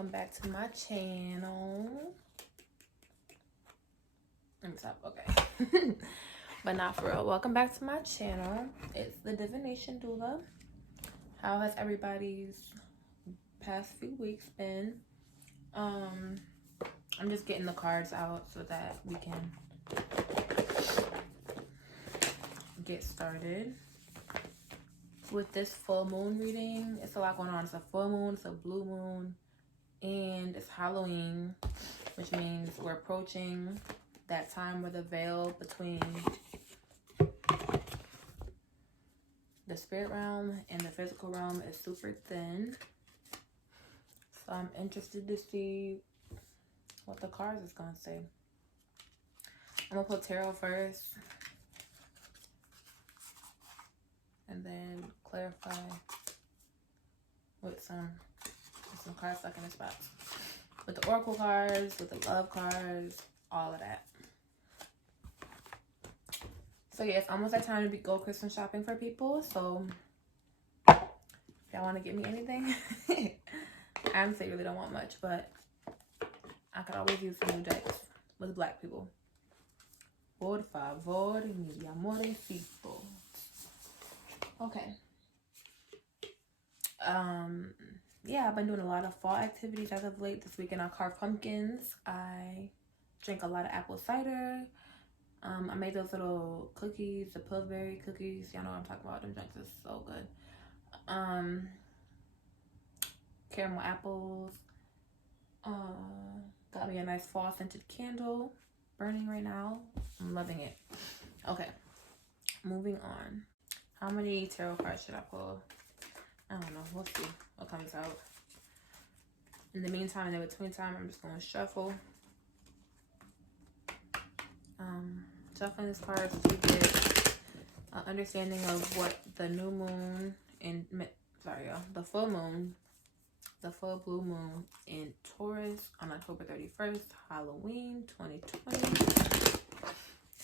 welcome back to my channel. Let me stop. Okay. But not for real. Welcome back to my channel. It's the Divination Doula. How has everybody's past few weeks been? I'm just getting the cards out so that we can get started with this full moon reading. It's a lot going on. It's a full moon, it's a blue moon, and it's Halloween, which means we're approaching that time where the veil between the spirit realm and the physical realm is super thin. So I'm interested to see what the cards is gonna say. I'm gonna put tarot first and then clarify with some cards stuck in the spots. With the oracle cards, with the love cards, all of that. So yeah, it's almost that time to go Christmas shopping for people. So if y'all want to get me anything, I honestly really don't want much, but I could always use some new decks with black people. Por favor, mi amorecito. Okay. Yeah, I've been doing a lot of fall activities as of late. This weekend I carved pumpkins. I drank a lot of apple cider. I made those little cookies, the Pillsbury cookies. Y'all know what I'm talking about. Them drinks is so good. Caramel apples. Got me a nice fall scented candle burning right now. I'm loving it. Okay, moving on. How many tarot cards should I pull? I don't know. We'll see what comes out. In the meantime, in the between time, I'm just going to shuffle. Shuffling these cards to get an understanding of what the new moon and the full moon, the full blue moon in Taurus on October 31st, Halloween 2020.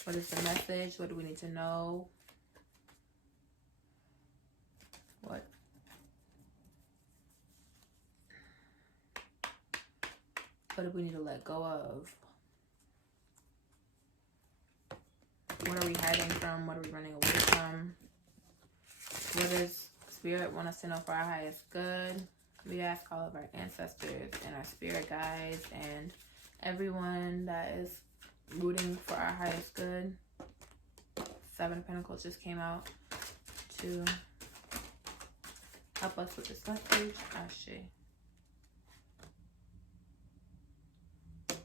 What is the message? What do we need to know? What do we need to let go of? What are we hiding from? What are we running away from? What does Spirit want us to know for our highest good? We ask all of our ancestors and our spirit guides and everyone that is rooting for our highest good. Seven of Pentacles just came out to help us with this message. Ashe.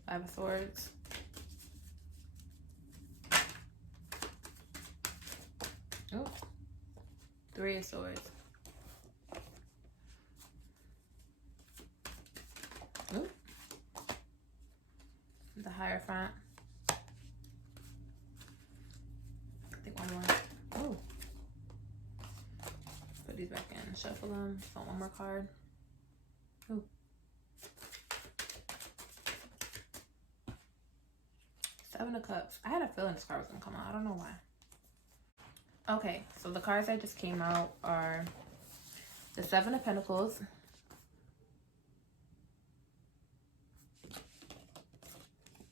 Five of Swords. Oh, Three of Swords. Oh, the Hierophant. I think one more. Oh, put these back in. Shuffle them. Just want one more card. Oh. Seven of Cups. I had a feeling this card was gonna come out. I don't know why. Okay, so the cards that just came out are the Seven of Pentacles,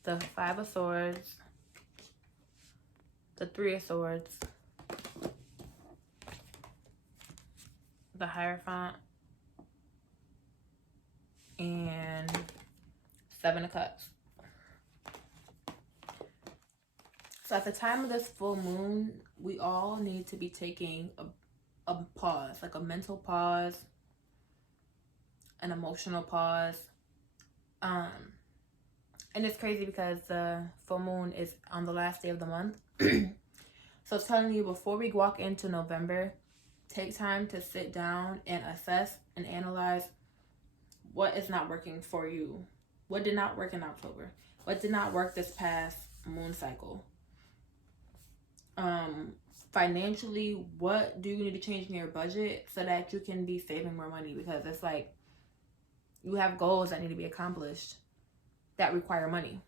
the Five of Swords, the Three of Swords, the Hierophant, and Seven of Cups. So at the time of this full moon, we all need to be taking a pause, like a mental pause, an emotional pause. And it's crazy because the full moon is on the last day of the month. So it's telling you before we walk into November, take time to sit down and assess and analyze what is not working for you. What did not work in October? What did not work this past moon cycle? Financially, what do you need to change in your budget so that you can be saving more money? Because it's like you have goals that need to be accomplished that require money,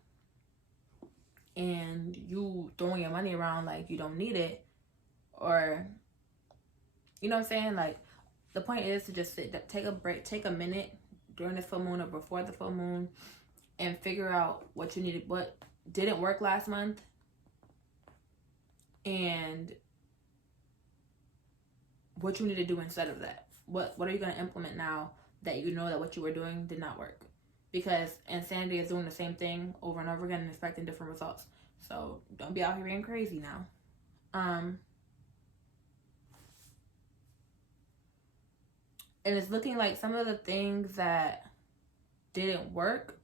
and you throwing your money around like you don't need it, or you know what I'm saying? Like, the point is to just sit, take a break, take a minute, during this full moon or before the full moon and figure out what you needed, what didn't work last month, and what you need to do instead of that. What are you going to implement now that you know that what you were doing did not work? Because insanity is doing the same thing over and over again and expecting different results. So don't be out here being crazy now. And it's looking like some of the things that didn't work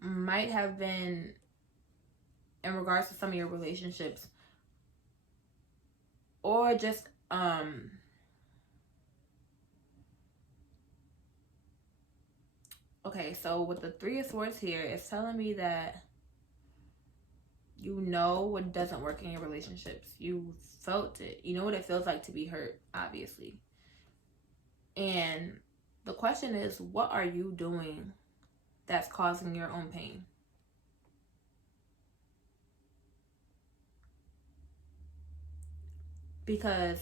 might have been in regards to some of your relationships, or just okay, so with the Three of Swords here, it's telling me that you know what doesn't work in your relationships. You felt it. You know what it feels like to be hurt, obviously. And the question is, what are you doing that's causing your own pain? Because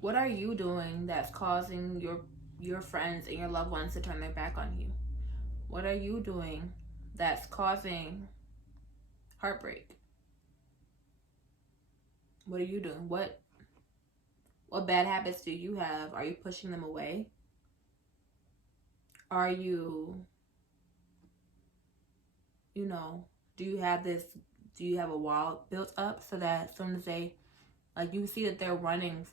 what are you doing that's causing your friends and your loved ones to turn their back on you? What are you doing that's causing heartbreak? What are you doing? What bad habits do you have? Are you pushing them away? Are you, do you have a wall built up so that as soon as they, like, you see that they're running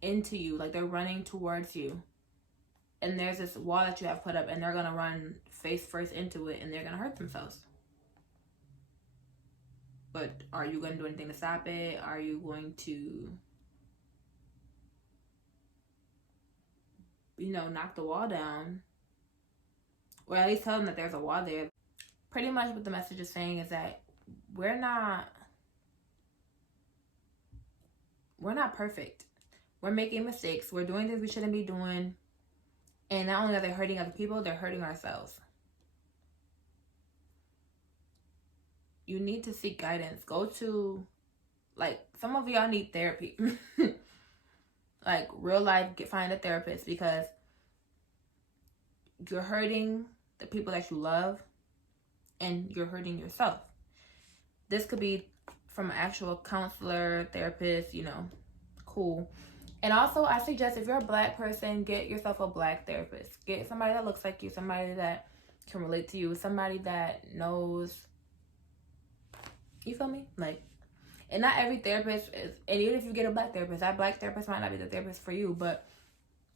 into you, like they're running towards you, and there's this wall that you have put up, and they're going to run face first into it, and they're going to hurt themselves. But are you going to do anything to stop it? Are you going to, knock the wall down? Or at least tell them that there's a wall there. Pretty much what the message is saying is that we're not perfect. We're making mistakes. We're doing things we shouldn't be doing. And not only are they hurting other people, they're hurting ourselves. You need to seek guidance. Go to, like, some of y'all need therapy. Like, real life, find a therapist, because you're hurting the people that you love and you're hurting yourself. This could be from an actual counselor, therapist, cool. And also, I suggest if you're a Black person, get yourself a Black therapist. Get somebody that looks like you, somebody that can relate to you, somebody that knows. You feel me? Like, and not every therapist is, and even if you get a Black therapist, that Black therapist might not be the therapist for you, but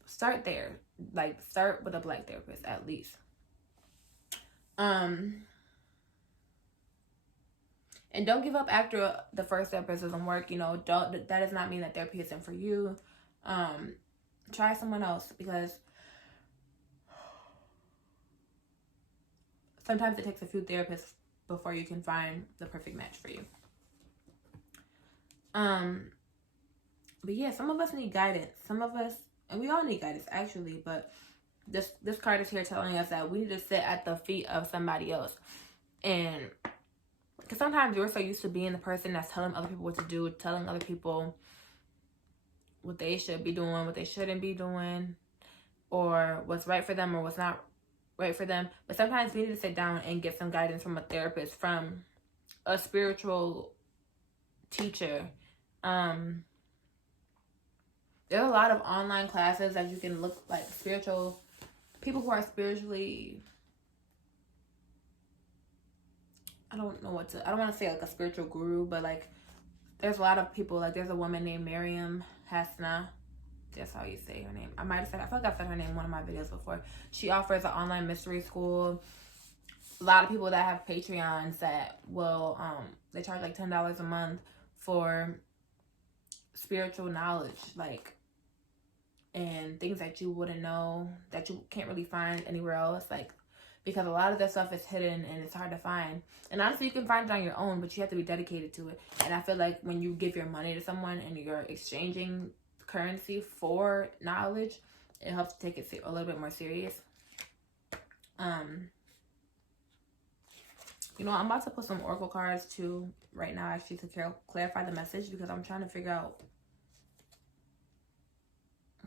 start there. Like, start with a Black therapist at least. And don't give up after the first therapist doesn't work. That does not mean that therapy isn't for you. Try someone else, because sometimes it takes a few therapists before you can find the perfect match for you. But yeah, some of us need guidance. Some of us, and we all need guidance actually, but this card is here telling us that we need to sit at the feet of somebody else. And because sometimes we're so used to being the person that's telling other people what to do, telling other people what they should be doing, what they shouldn't be doing, or what's right for them or what's not right for them. But sometimes we need to sit down and get some guidance from a therapist, from a spiritual teacher. There are a lot of online classes that you can look, like spiritual people who are spiritually, I don't want to say like a spiritual guru, but like there's a lot of people, like there's a woman named Miriam Hasna. That's how you say her name. I feel like I've said her name in one of my videos before. She offers an online mystery school. A lot of people that have Patreons that will, they charge like $10 a month for spiritual knowledge, like, and things that you wouldn't know, that you can't really find anywhere else, like, because a lot of that stuff is hidden and it's hard to find. And honestly, you can find it on your own, but you have to be dedicated to it. And I feel like when you give your money to someone and you're exchanging currency for knowledge, it helps to take it a little bit more serious. You know, I'm about to put some oracle cards too right now, actually, to clarify the message, because I'm trying to figure out.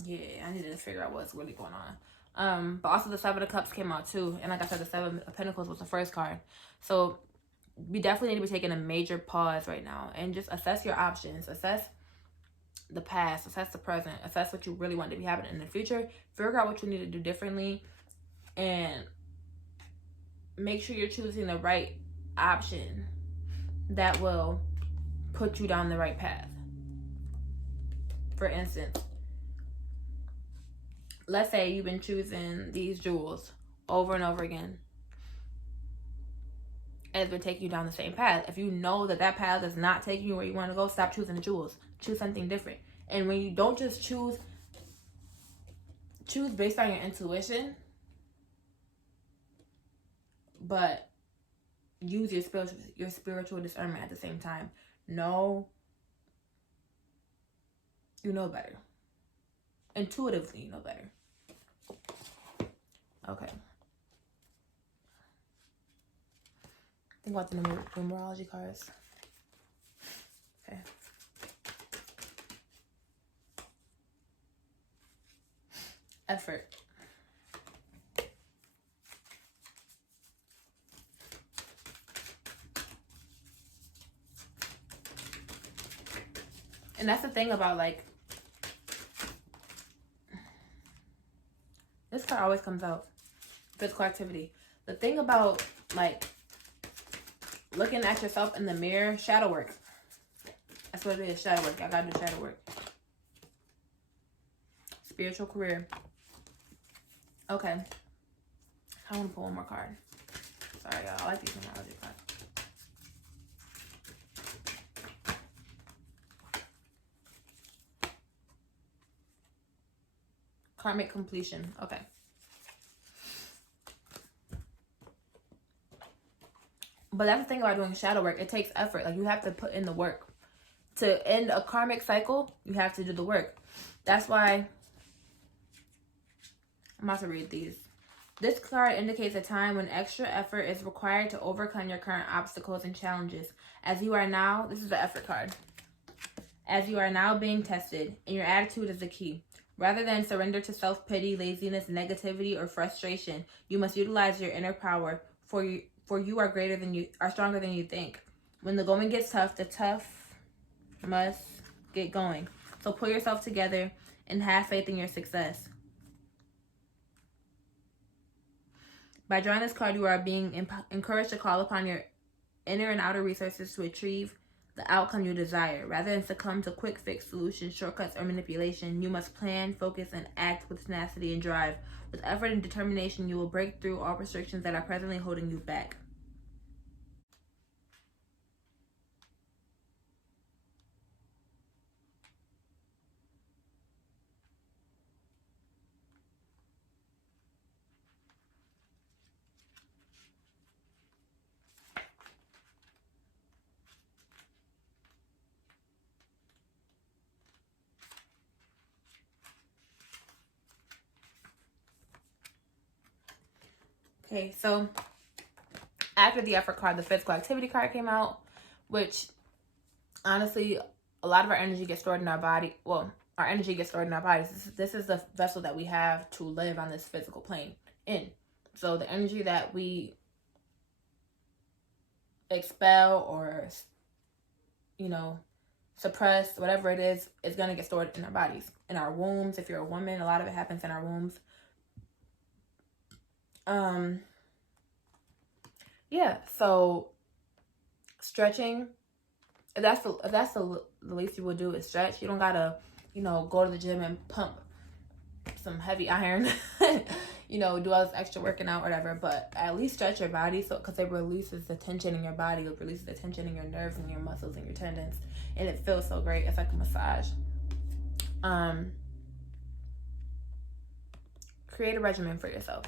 Yeah, I needed to figure out what's really going on. But also the Seven of Cups came out too, and like I said, the Seven of Pentacles was the first card. So we definitely need to be taking a major pause right now and just assess your options, assess the past, assess the present, assess what you really want to be happening in the future, figure out what you need to do differently, and make sure you're choosing the right option that will put you down the right path. For instance, let's say you've been choosing these jewels over and over again, and it's been taking you down the same path. If you know that that path is not taking you where you want to go, stop choosing the jewels. Choose something different. And when you don't just choose based on your intuition, but use your spiritual discernment at the same time. No, you know better. Intuitively, you know better. Okay. Think about the numerology cards. Okay. Effort. And that's the thing about, like, this card always comes out. Physical activity. The thing about, like, looking at yourself in the mirror, shadow work. That's what it is, shadow work. I gotta do shadow work. Spiritual career. Okay. I want to pull one more card. Sorry, y'all. I like these numerology cards. Karmic completion. Okay. But that's the thing about doing shadow work. It takes effort. Like, you have to put in the work. To end a karmic cycle, you have to do the work. That's why I'm about to read these. This card indicates a time when extra effort is required to overcome your current obstacles and challenges. As you are now, this is the effort card. As you are now being tested, and your attitude is the key. Rather than surrender to self-pity, laziness, negativity, or frustration, you must utilize your inner power, for you are stronger than you think. When the going gets tough, the tough must get going. So pull yourself together and have faith in your success. By drawing this card, you are being encouraged to call upon your inner and outer resources to achieve the outcome you desire. Rather than succumb to quick fix solutions, shortcuts, or manipulation, you must plan, focus, and act with tenacity and drive. With effort and determination, you will break through all restrictions that are presently holding you back. Okay, so after the effort card, the physical activity card came out, which honestly, a lot of our energy gets stored in our body. Well, our energy gets stored in our bodies. This is the vessel that we have to live on this physical plane in. So the energy that we expel or, suppress, whatever it is going to get stored in our bodies. In our wombs. If you're a woman, a lot of it happens in our wombs. Yeah, so stretching, if that's the least you would do is stretch. You don't gotta, go to the gym and pump some heavy iron, do all this extra working out, whatever, but at least stretch your body, because it releases the tension in your body, it releases the tension in your nerves and your muscles and your tendons, and it feels so great. It's like a massage. Create a regimen for yourself.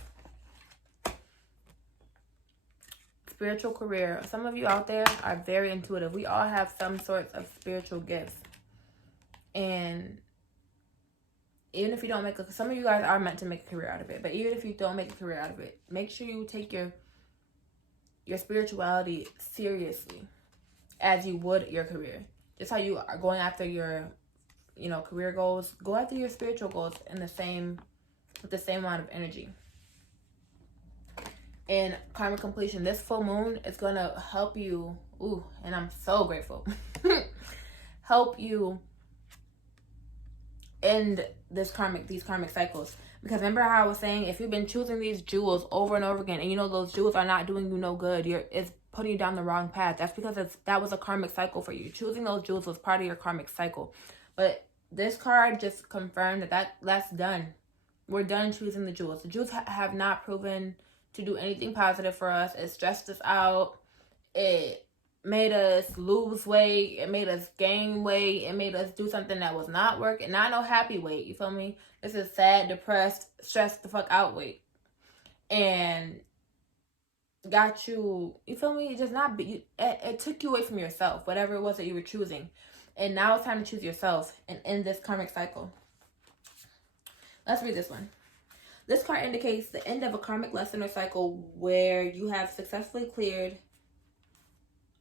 Spiritual career. Some of you out there are very intuitive. We all have some sorts of spiritual gifts. And even if you don't some of you guys are meant to make a career out of it. But even if you don't make a career out of it, make sure you take your your spirituality seriously as you would your career. Just how you are going after your, you know, career goals, go after your spiritual goals in the same, with the same amount of energy. And karmic completion, this full moon is going to help you, ooh, and I'm so grateful, help you end these karmic cycles. Because remember how I was saying, if you've been choosing these jewels over and over again, and you know those jewels are not doing you no good, it's putting you down the wrong path. That's because that was a karmic cycle for you. Choosing those jewels was part of your karmic cycle. But this card just confirmed that's done. We're done choosing the jewels. The jewels have not proven to do anything positive for us. It stressed us out. It made us lose weight. It made us gain weight. It made us do something that was not working. Not no happy weight. You feel me? This is sad, depressed, stressed the fuck out weight. And got you feel me? Just not be. It took you away from yourself, whatever it was that you were choosing. And now it's time to choose yourself and end this karmic cycle. Let's read this one. This card indicates the end of a karmic lesson or cycle where you have successfully cleared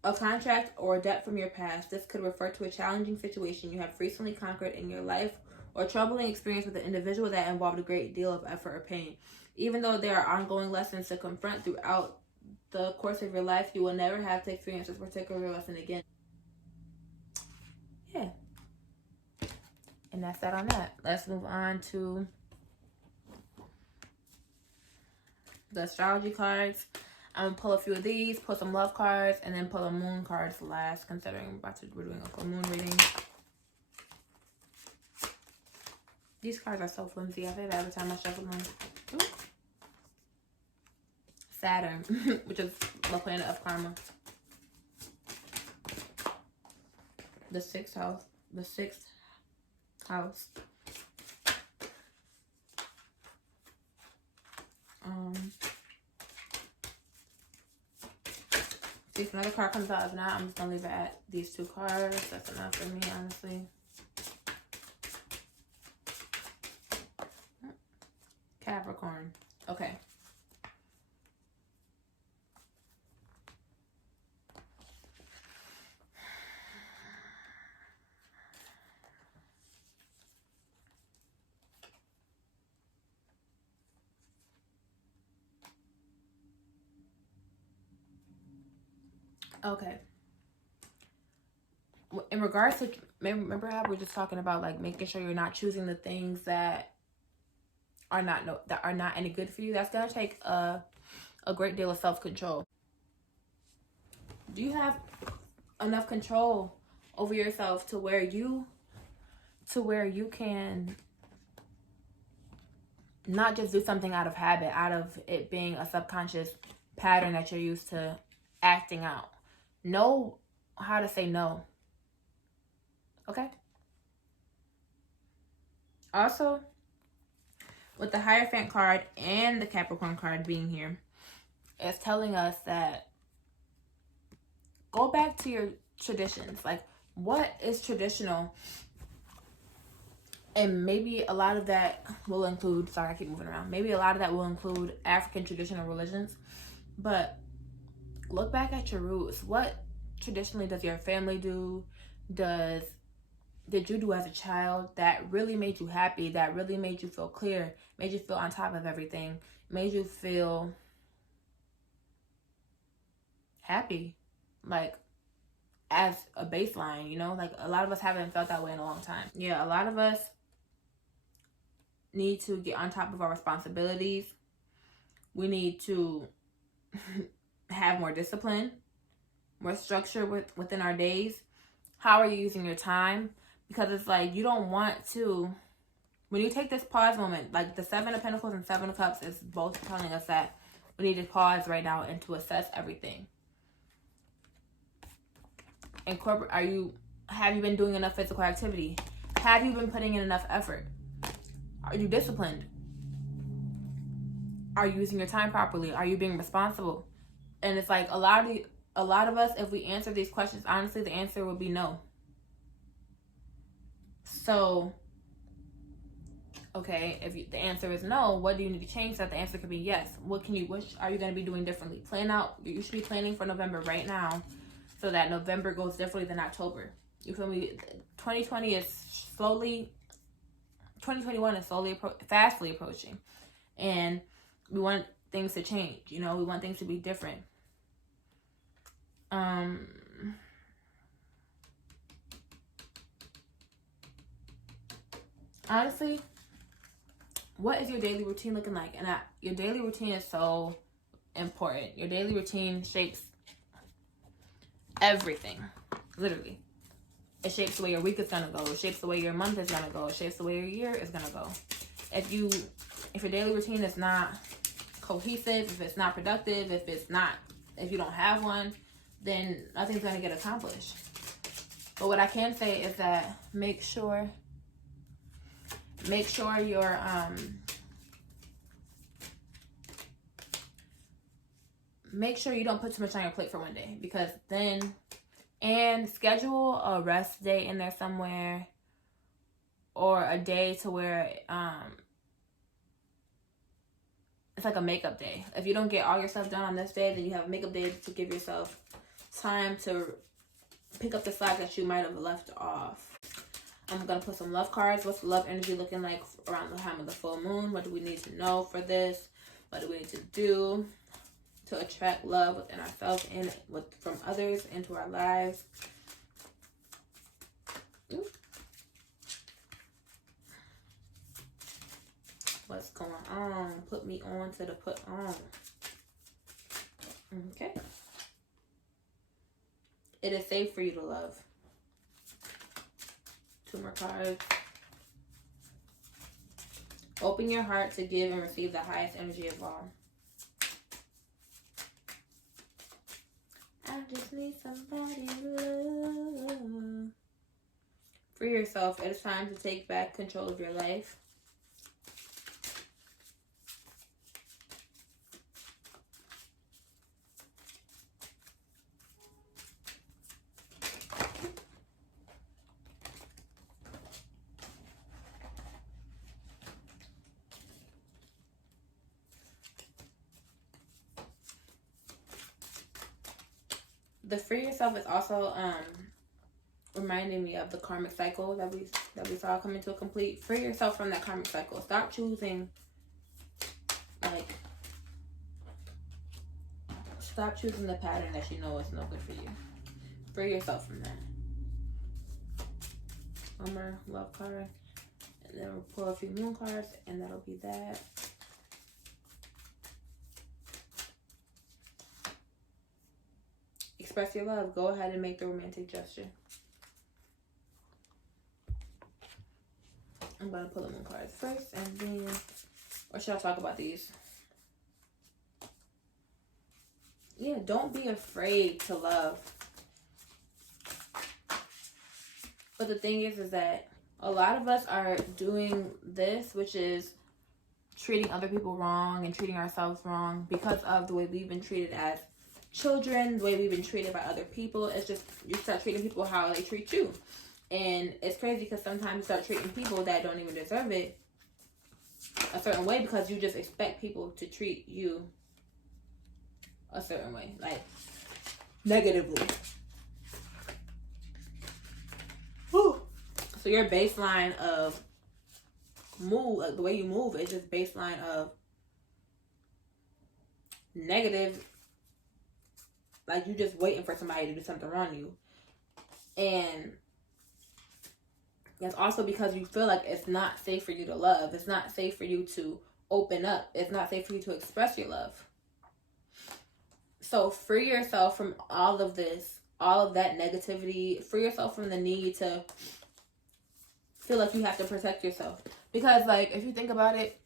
a contract or a debt from your past. This could refer to a challenging situation you have recently conquered in your life, or troubling experience with an individual that involved a great deal of effort or pain. Even though there are ongoing lessons to confront throughout the course of your life, you will never have to experience this particular lesson again. Yeah. And that's that on that. Let's move on to the astrology cards. I'm going to pull a few of these, pull some love cards, and then pull a moon cards last, considering we're doing a full moon reading. These cards are so flimsy. I say that every time I shuffle them. Ooh. Saturn, which is the planet of karma. The sixth house. The sixth house. See if another card comes out. If not, I'm just gonna leave it at these two cards. That's enough for me, honestly. Capricorn. Okay. Okay. In regards to, remember how we were just talking about like making sure you're not choosing the things that are not any good for you. That's gonna take a great deal of self-control. Do you have enough control over yourself to where you can not just do something out of habit, out of it being a subconscious pattern that you're used to acting out? Know how to say no. Okay? Also, with the Hierophant card and the Capricorn card being here, it's telling us that go back to your traditions. Like, what is traditional? And maybe a lot of that will include, sorry, I keep moving around. Maybe a lot of that will include African traditional religions. But look back at your roots. What traditionally does your family do? Did you do as a child that really made you happy, that really made you feel clear, made you feel on top of everything, made you feel happy, like as a baseline, you know? Like a lot of us haven't felt that way in a long time. Yeah, a lot of us need to get on top of our responsibilities. We need to have more discipline, more structure within our days. How are you using your time? Because it's like you don't want to, when you take this pause moment, like the Seven of Pentacles and Seven of Cups is both telling us that we need to pause right now and to assess everything. Have you been doing enough physical activity? Have you been putting in enough effort? Are you disciplined? Are you using your time properly? Are you being responsible? And it's like a lot of us, if we answer these questions honestly, the answer would be no. So Okay, if the answer is no, what do you need to change? That the answer could be yes. What are you going to be doing differently? Plan out. You should be planning for November right now, so that November goes differently than October. You feel me? 2020 is slowly. 2021 is fastly approaching, and we want things to change. You know, we want things to be different. Honestly, what is your daily routine looking like? And your daily routine is so important. Your daily routine shapes everything, literally. It shapes the way your week is gonna go. It shapes the way your month is gonna go. It shapes the way your year is gonna go. If your daily routine is not cohesive, if it's not productive, if you don't have one, then nothing's gonna get accomplished. But what I can say is that make sure you're make sure you don't put too much on your plate for one day, because then, and schedule a rest day in there somewhere, or a day to where it's like a makeup day. If you don't get all your stuff done on this day, then you have a makeup day to give yourself time to pick up the slack that you might have left off. I'm going to put some love cards. What's the love energy looking like around the time of the full moon? What do we need to know for this? What do we need to do to attract love within ourselves and from others into our lives? Ooh. What's going on? Put me on to the put on. Okay. It is safe for you to love. 2 more cards. Open your heart to give and receive the highest energy of all. I just need somebody to love. Free yourself. It is time to take back control of your life. The free yourself is also reminding me of the karmic cycle that we saw coming to a complete. Free yourself from that karmic cycle. Stop choosing the pattern that you know is no good for you. Free yourself from that. One more love card, and then we'll pull a few moon cards, and that'll be that. Express your love. Go ahead and make the romantic gesture. I'm about to pull the moon cards first, and then, or should I talk about these? Yeah, don't be afraid to love. But the thing is that a lot of us are doing this, which is treating other people wrong and treating ourselves wrong because of the way we've been treated as children, the way we've been treated by other people. It's just, you start treating people how they treat you. And it's crazy because sometimes you start treating people that don't even deserve it a certain way because you just expect people to treat you a certain way, like negatively. Whew. So your baseline of move, like the way you move, is just baseline of negative. Like you just waiting for somebody to do something wrong to you. And that's also because you feel like it's not safe for you to love. It's not safe for you to open up. It's not safe for you to express your love. So free yourself from all of this, all of that negativity. Free yourself from the need to feel like you have to protect yourself. Because like, if you think about it,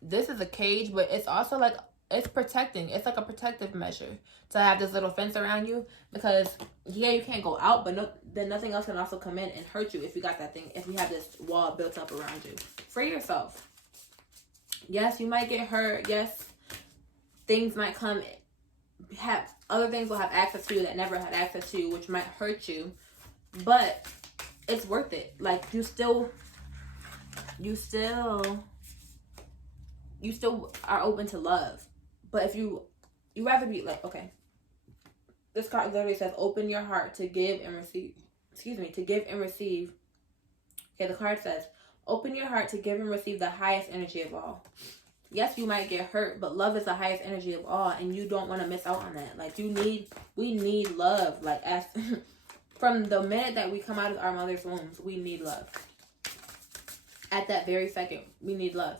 this is a cage, but it's also like, it's protecting. It's like a protective measure to have this little fence around you. Because, yeah, you can't go out, but then nothing else can also come in and hurt you if you got that thing, if you have this wall built up around you. Free yourself. Yes, you might get hurt. Yes, things might come, other things will have access to you that never had access to you, which might hurt you. But it's worth it. Like, you still you still are open to love. But if you rather be like, okay, this card literally says open your heart to give and receive. Excuse me, to give and receive. Okay, the card says open your heart to give and receive the highest energy of all. Yes, you might get hurt, but love is the highest energy of all, and you don't want to miss out on that. Like, we need love. Like, as from the minute that we come out of our mother's wombs, we need love. At that very second, we need love.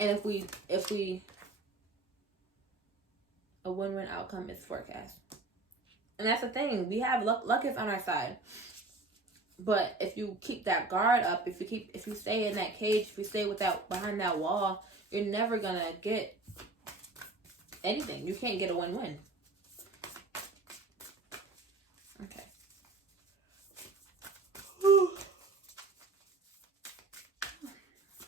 And if we a win-win outcome is forecast. And that's the thing. We have luck is on our side. But if you keep that guard up, if you stay in that cage, if you stay behind that wall, you're never gonna get anything. You can't get a win-win. Okay.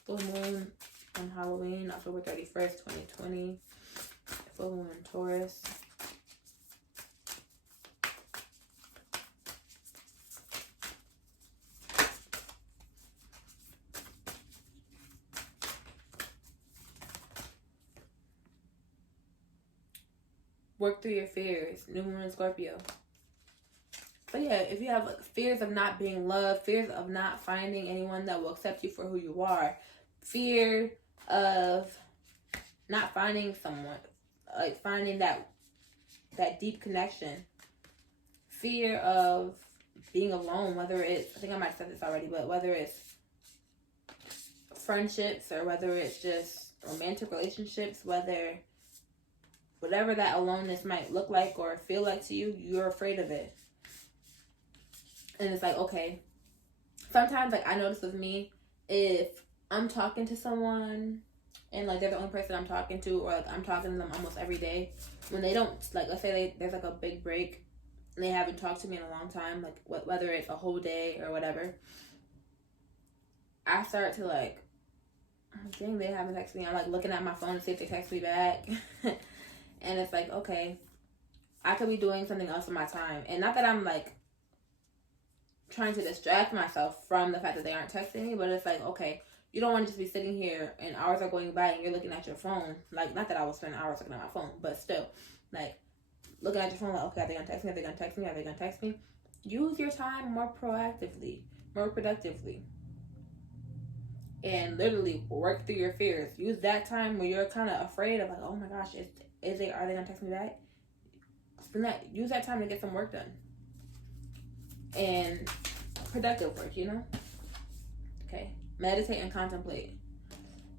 Full moon on Halloween, October 31st, 2020. Full moon in Taurus. Work through your fears. New moon in Scorpio. But yeah, if you have like fears of not being loved, fears of not finding anyone that will accept you for who you are, fear of not finding someone, like finding that deep connection, fear of being alone, whether it's, I think I might have said this already, but whether it's friendships or whether it's just romantic relationships, whatever that aloneness might look like or feel like to you, you're afraid of it. And it's like, okay, sometimes, like, I notice with me, if I'm talking to someone and, like, they're the only person I'm talking to, or, like, I'm talking to them almost every day, when they don't, like, let's say there's, like, a big break and they haven't talked to me in a long time, like, whether it's a whole day or whatever, I start to, like, dang, they haven't texted me. I'm, like, looking at my phone to see if they text me back. And it's like, okay, I could be doing something else in my time. And not that I'm, like, trying to distract myself from the fact that they aren't texting me, but it's like, okay, you don't want to just be sitting here and hours are going by and you're looking at your phone. Like, not that I will spend hours looking at my phone, but still, like, looking at your phone, like, okay, are they going to text me? Are they going to text me? Are they going to text me? Use your time more proactively, more productively. And literally work through your fears. Use that time when you're kind of afraid of, like, oh my gosh, are they going to text me back? Use that time to get some work done. And productive work, you know? Okay. Meditate and contemplate.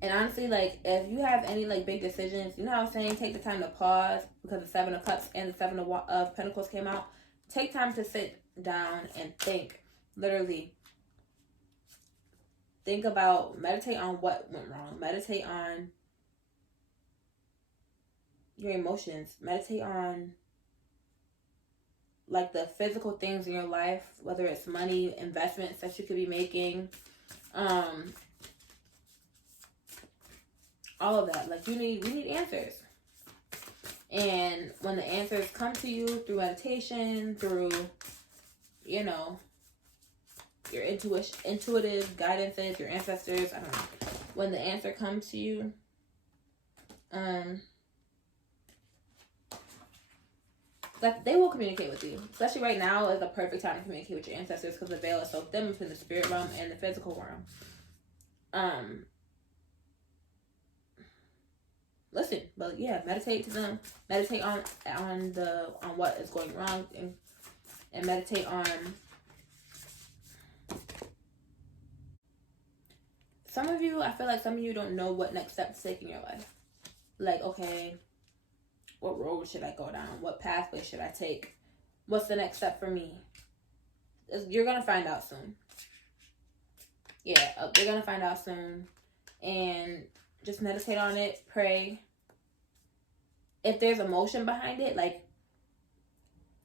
And honestly, like, if you have any, like, big decisions, you know how I was saying, take the time to pause because the 7 of Cups and the 7 of Pentacles came out. Take time to sit down and think. Literally. Think about, meditate on what went wrong. Meditate on your emotions. Meditate on, like, the physical things in your life, whether it's money, investments that you could be making, all of that. Like, we need answers. And when the answers come to you through meditation, through, you know, your intuitive guidances, your ancestors, I don't know. When the answer comes to you, like, they will communicate with you. Especially right now is the perfect time to communicate with your ancestors because the veil is so thin between the spirit realm and the physical realm. Listen, but yeah, meditate to them. Meditate on what is going wrong, and meditate on. Some of you, I feel like some of you don't know what next step to take in your life. Like, okay, what road should I go down? What pathway should I take? What's the next step for me? You're going to find out soon. Yeah, you're going to find out soon. And just meditate on it. Pray. If there's emotion behind it, like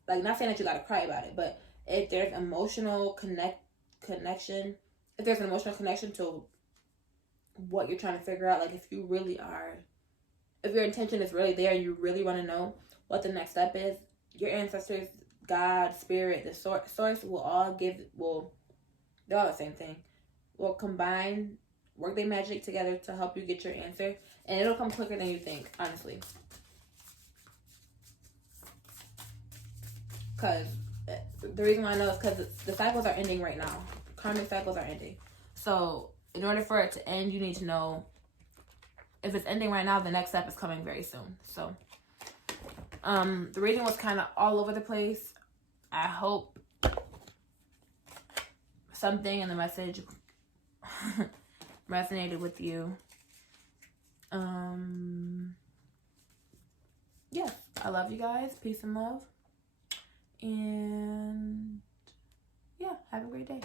not saying that you got to cry about it, but if there's emotional connection, if there's an emotional connection to what you're trying to figure out, like if you really are, if your intention is really there, you really want to know what the next step is, your ancestors, God, spirit, the source will They're all the same thing. Will combine, work their magic together to help you get your answer. And it'll come quicker than you think, honestly. Because the reason why I know is because the cycles are ending right now. Karmic cycles are ending. So in order for it to end, you need to know if it's ending right now, the next step is coming very soon. So the reading was kind of all over the place. I hope something in the message resonated with you. Yeah, I love you guys. Peace and love. And yeah, have a great day.